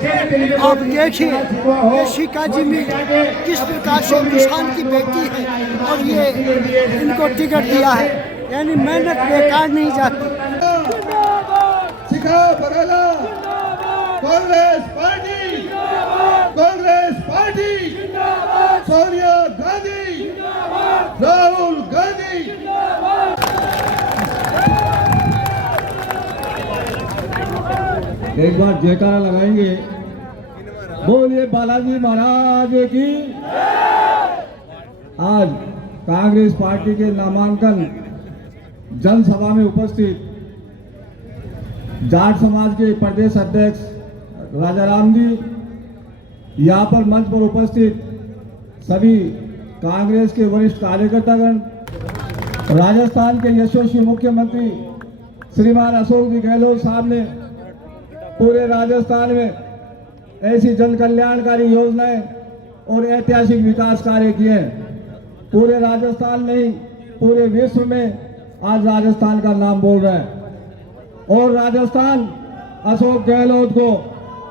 आप देखिए ये शिकाजी मिल किस प्रकार से किसान की बेटी है और ये इनको टिकट दिया है, यानी मेहनत बेकार नहीं जाती। Congress party, Congress party, Sonia Gandhi, Rahul Gandhi. एक बार जयकारा लगाएंगे, बोलिए बालाजी महाराज की। आज कांग्रेस पार्टी के नामांकन जनसभा में उपस्थित जाट समाज के प्रदेश अध्यक्ष राजाराम जी, यहाँ पर मंच पर उपस्थित सभी कांग्रेस के वरिष्ठ कार्यकर्तागण, राजस्थान के यशस्वी मुख्यमंत्री श्रीमान अशोक जी गहलोत साहब ने पूरे राजस्थान में ऐसी जन कल्याणकारी योजनाएं और ऐतिहासिक विकास कार्य किए हैं। पूरे राजस्थान में ही पूरे विश्व में आज राजस्थान का नाम बोल रहा है और राजस्थान अशोक गहलोत को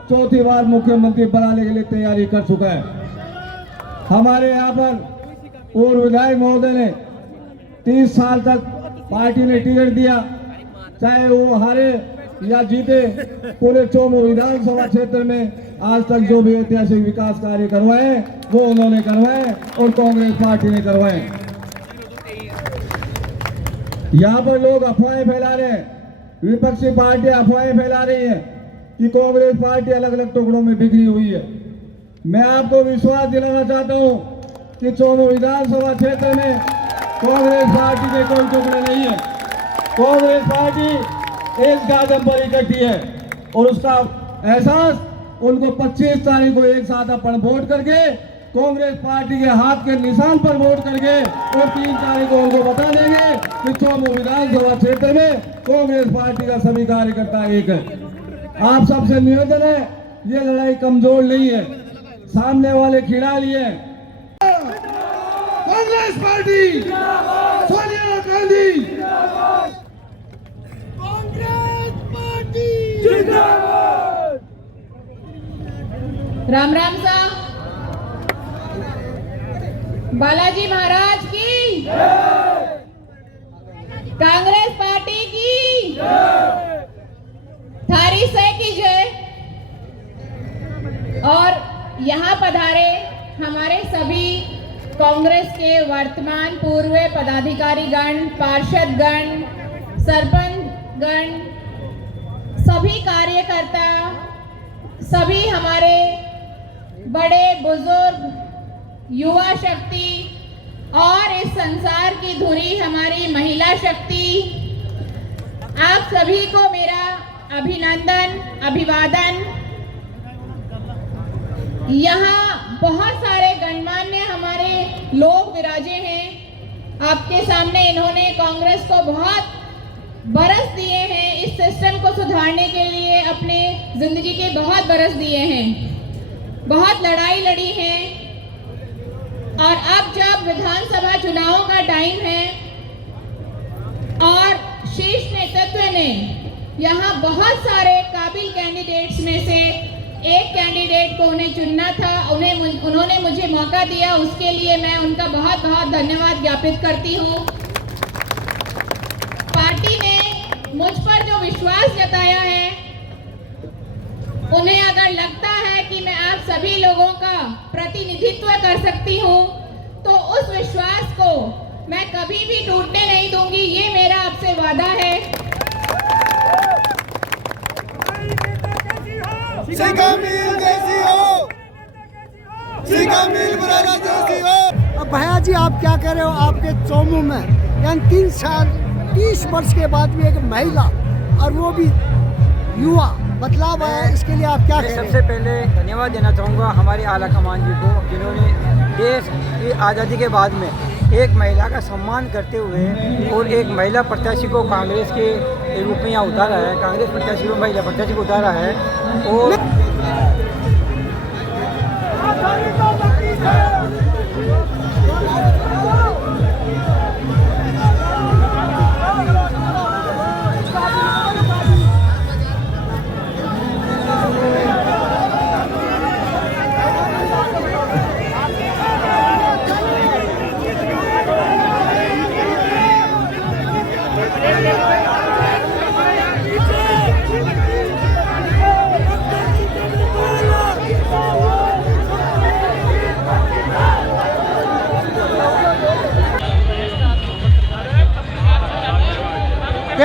चौथी बार मुख्यमंत्री बनाने के लिए तैयारी कर चुका है। हमारे यहाँ पर पूर्व विधायक महोदय ने 30 साल तक पार्टी ने टिकट दिया, चाहे वो हारे या जीते, पूरे चौमू विधानसभा क्षेत्र में आज तक जो भी ऐतिहासिक विकास कार्य करवाए वो उन्होंने करवाए और कांग्रेस पार्टी ने करवाए। यहाँ पर लोग अफवाहें फैला रहे हैं, विपक्षी पार्टियां अफवाहें फैला रही है कि कांग्रेस पार्टी अलग अलग टुकड़ों में बिखरी हुई है। मैं आपको विश्वास दिलाना चाहता हूं कि चौमू विधानसभा क्षेत्र में कांग्रेस पार्टी के कोई टुकड़े नहीं है। कांग्रेस पार्टी एक कदम पर इकट्ठी है और उसका एहसास उनको 25 तारीख को एक साथ अपन वोट करके कांग्रेस पार्टी के हाथ के निशान पर वोट करके और 3 तारीख को उनको बता देंगे कि चौमू विधानसभा क्षेत्र में कांग्रेस पार्टी का सभी कार्यकर्ता एक है। आप सबसे निवेदन है, ये लड़ाई कमजोर नहीं है, सामने वाले खिलाड़ी हैं। कांग्रेस पार्टी, सोनिया गांधी, कांग्रेस पार्टी जिंदाबाद। राम राम सा बालाजी महाराज की, कांग्रेस पार्टी की, थारी से की जय। और यहाँ पधारे हमारे सभी कांग्रेस के वर्तमान पूर्व पदाधिकारी गण, पार्षद गण, सरपंच गण, सभी कार्यकर्ता, सभी हमारे बड़े बुजुर्ग, युवा शक्ति और इस संसार की धुरी हमारी महिला शक्ति, आप सभी को मेरा अभिनंदन, अभिवादन। यहाँ बहुत सारे गणमान्य हमारे लोग विराजे हैं। आपके सामने इन्होंने कांग्रेस को बहुत बरस दिए हैं, इस सिस्टम को सुधारने के लिए अपने जिंदगी के बहुत बरस दिए हैं, बहुत लड़ाई लड़ी है। और अब जब विधानसभा चुनावों का टाइम है और शीर्ष नेतृत्व ने यहाँ बहुत सारे काबिल कैंडिडेट्स में से एक कैंडिडेट को उन्हें चुनना था, उन्होंने मुझे मौका दिया, उसके लिए मैं उनका बहुत बहुत धन्यवाद ज्ञापित करती हूँ। पार्टी ने मुझ पर जो विश्वास जताया है, उन्हें अगर लगता है कि मैं आप सभी लोगों का प्रतिनिधित्व कर सकती हूँ, तो उस विश्वास को मैं कभी भी टूटने नहीं दूंगी, ये मेरा आपसे वादा है। अब भैया जी आप क्या कह रहे हो, आपके चौमू में यानी 30 वर्ष के बाद भी एक महिला और वो भी युवा बदलाव आया, इसके लिए आप क्या कह रहे हैं? सबसे पहले धन्यवाद देना चाहूँगा हमारे आला कमान जी को, जिन्होंने देश की आज़ादी के बाद में एक महिला का सम्मान करते हुए और एक महिला प्रत्याशी को कांग्रेस के रूप में यहाँ उतारा है, कांग्रेस प्रत्याशी को महिला प्रत्याशी को उतारा है। और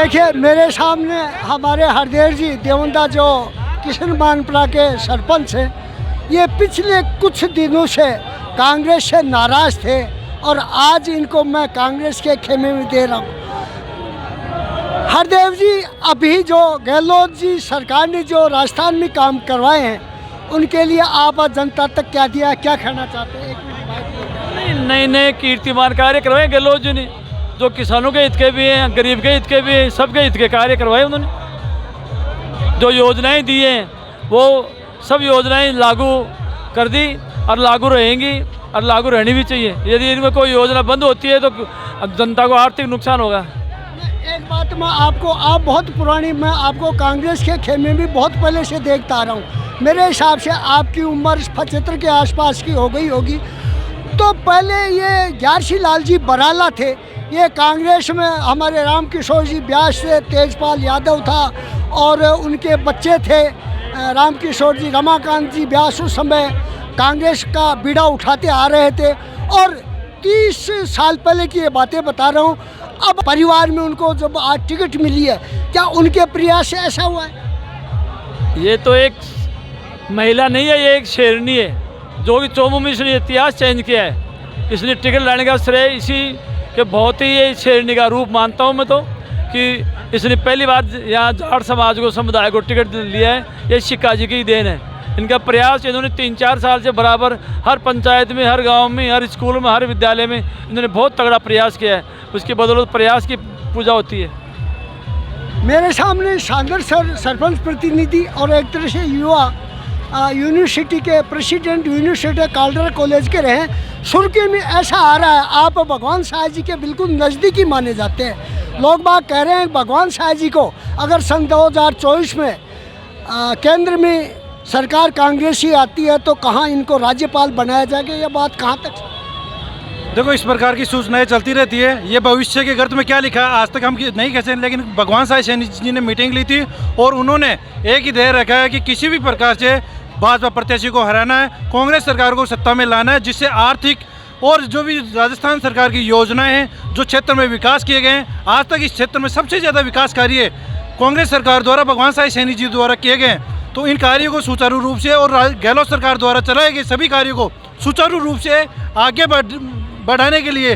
देखिए मेरे सामने हमारे हरदेव जी देवंदा जो किशन मानपुरा के सरपंच हैं, ये पिछले कुछ दिनों से कांग्रेस से नाराज थे और आज इनको मैं कांग्रेस के खेमे में दे रहा हूँ। हरदेव जी, अभी जो गहलोत जी सरकार ने जो राजस्थान में काम करवाए हैं, उनके लिए आप जनता तक क्या दिया, क्या कहना चाहते हैं? एक मिनट। नए नए कीर्तिमान कार्य करवाए गहलोत जी ने, जो किसानों के हित के भी हैं, गरीब के हित के भी हैं, सबके हित के कार्य करवाए उन्होंने। जो योजनाएं दी हैं वो सब योजनाएं लागू कर दी और लागू रहेंगी और लागू रहनी भी चाहिए। यदि इनमें कोई योजना बंद होती है तो जनता को आर्थिक नुकसान होगा। एक बात मैं आपको, आप बहुत पुरानी, मैं आपको कांग्रेस के खेमे में बहुत पहले से देखता आ रहा हूँ। मेरे हिसाब से आपकी उम्र 75 के आसपास की हो गई होगी। तो पहले ये ग्यारसी लाल जी बराला थे, ये कांग्रेस में हमारे रामकिशोर जी व्यास थे, तेजपाल यादव था और उनके बच्चे थे रामकिशोर जी, रमाकांत जी व्यास। उस समय कांग्रेस का बीड़ा उठाते आ रहे थे और 30 साल पहले की ये बातें बता रहा हूँ। अब परिवार में उनको जब आज टिकट मिली है, क्या उनके प्रयास से ऐसा हुआ है? ये तो एक महिला नहीं है, ये एक शेरनी है जो कि चोमू में इसने इतिहास चेंज किया है। इसलिए टिकट लाने का श्रेय इसी के बहुत ही ये शेरनी का रूप मानता हूँ मैं तो, कि इसने पहली बार यहाँ जाट समाज को, समुदाय को टिकट लिया है। ये शिक्का जी की देन है। इनका प्रयास इन्होंने 3-4 साल से बराबर हर पंचायत में, हर गांव में, हर स्कूल में, हर विद्यालय में इन्होंने बहुत तगड़ा प्रयास किया है। उसकी बदौलत प्रयास की पूजा होती है। मेरे सामने सागर सरपंच प्रतिनिधि और एक तरह से युवा यूनिवर्सिटी के प्रेसिडेंट, यूनिवर्सिटी काल्डर कॉलेज के रहे। सुर्खी में ऐसा आ रहा है आप भगवान शाह जी के बिल्कुल नज़दीकी माने जाते हैं। लोग बात कह रहे हैं भगवान शाह जी को अगर सन 2024 में केंद्र में सरकार कांग्रेसी आती है तो कहाँ इनको राज्यपाल बनाया जाएगा? ये बात कहाँ तक? देखो, इस प्रकार की सूचनाएं चलती रहती है। ये भविष्य के गर्त में क्या लिखा है आज तक हम नहीं कह सकते, लेकिन भगवान शाह सैनी जी ने मीटिंग ली थी और उन्होंने एक ही ध्येय रखा है कि किसी भी प्रकार से भाजपा प्रत्याशी को हराना है, कांग्रेस सरकार को सत्ता में लाना है, जिससे आर्थिक और जो भी राजस्थान सरकार की योजनाएं हैं, जो क्षेत्र में विकास किए गए हैं, आज तक इस क्षेत्र में सबसे ज़्यादा विकास कार्य कांग्रेस सरकार द्वारा भगवान शाह सैनी जी द्वारा किए गए हैं। तो इन कार्यों को सुचारू रूप से और गहलोत सरकार द्वारा चलाए गए सभी कार्यों को सुचारू रूप से आगे बढ़ाने के लिए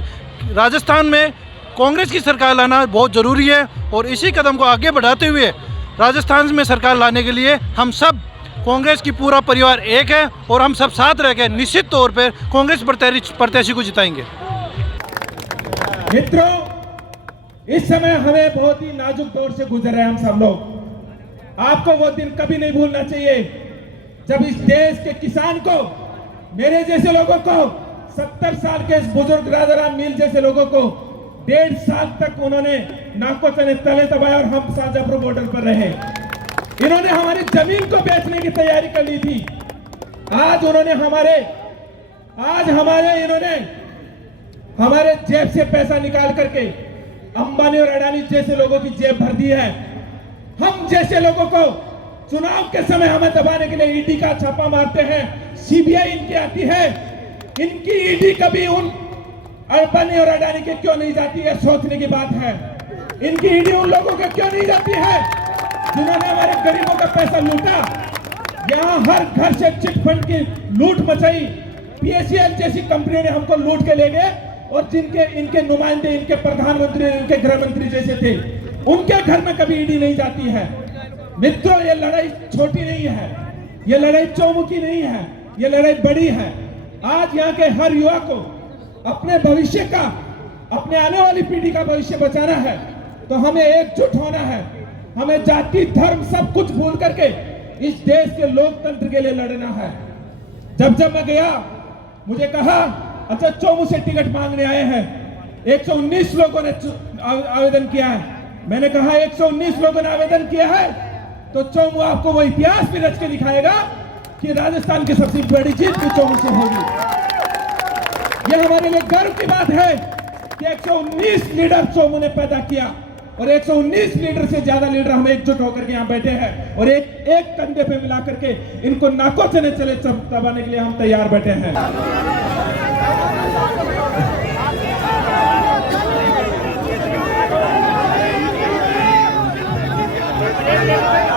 राजस्थान में कांग्रेस की सरकार लाना बहुत ज़रूरी है। और इसी कदम को आगे बढ़ाते हुए राजस्थान में सरकार लाने के लिए हम सब कांग्रेस की पूरा परिवार एक है और हम सब साथ रह के निश्चित तौर पर कांग्रेस प्रत्याशी को जिताएंगे। मित्रों, इस समय हमें बहुत ही नाजुक दौर से गुजर रहे हैं हम सब लोग। आपको वो दिन कभी नहीं भूलना चाहिए जब इस देश के किसान को, मेरे जैसे लोगों को, 70 साल के इस बुजुर्ग राजाराम मील जैसे लोगों को 1.5 साल तक उन्होंने नाकों से तले दबाए और हम शाहजहांपुर बॉर्डर पर रहे। इन्होंने हमारी जमीन को बेचने की तैयारी कर ली थी। आज इन्होंने हमारे जेब से पैसा निकाल करके अंबानी और अडानी जैसे लोगों की जेब भर दी है। हम जैसे लोगों को चुनाव के समय हमें दबाने के लिए ईडी का छापा मारते हैं, सीबीआई इनकी आती है। इनकी ईडी कभी उन अंबानी और अडानी के क्यों नहीं जाती है, सोचने की बात है। इनकी ईडी उन लोगों के क्यों नहीं जाती है जिन्होंने हमारे गरीबों का पैसा लूटा। यहाँ हर घर से चिट फंड की लूट मचाई। पीएससीएल जैसी कंपनी ने हमको लूट के ले गए और इनके नुमाइंदे, इनके प्रधानमंत्री, इनके गृह मंत्री जैसे थे, उनके घर में कभी ईडी नहीं जाती है। मित्रों, ये लड़ाई छोटी नहीं है, ये लड़ाई चौमू की नहीं है, ये लड़ाई बड़ी है। आज यहाँ के हर युवा को अपने भविष्य का, अपने आने वाली पीढ़ी का भविष्य बचाना है तो हमें एकजुट होना है। हमें जाति, धर्म सब कुछ भूल करके इस देश के लोकतंत्र के लिए लड़ना है। जब मैं गया, मुझे कहा अच्छा चौमू से टिकट मांगने आए हैं, 119 लोगों ने आवेदन किया है। मैंने कहा 119 लोगों ने आवेदन किया है तो चौमू आपको वो इतिहास भी रच के दिखाएगा कि राजस्थान की सबसे बड़ी जीत भी चौमू से होगी। यह हमारे लिए गर्व की बात है कि 119 लीडर चौमू ने पैदा किया और 119 लीडर से ज्यादा लीडर हम एकजुट होकर के यहाँ बैठे हैं और एक कंधे पे मिला करके इनको नाकों से चले दबाने के लिए हम तैयार बैठे हैं। हैं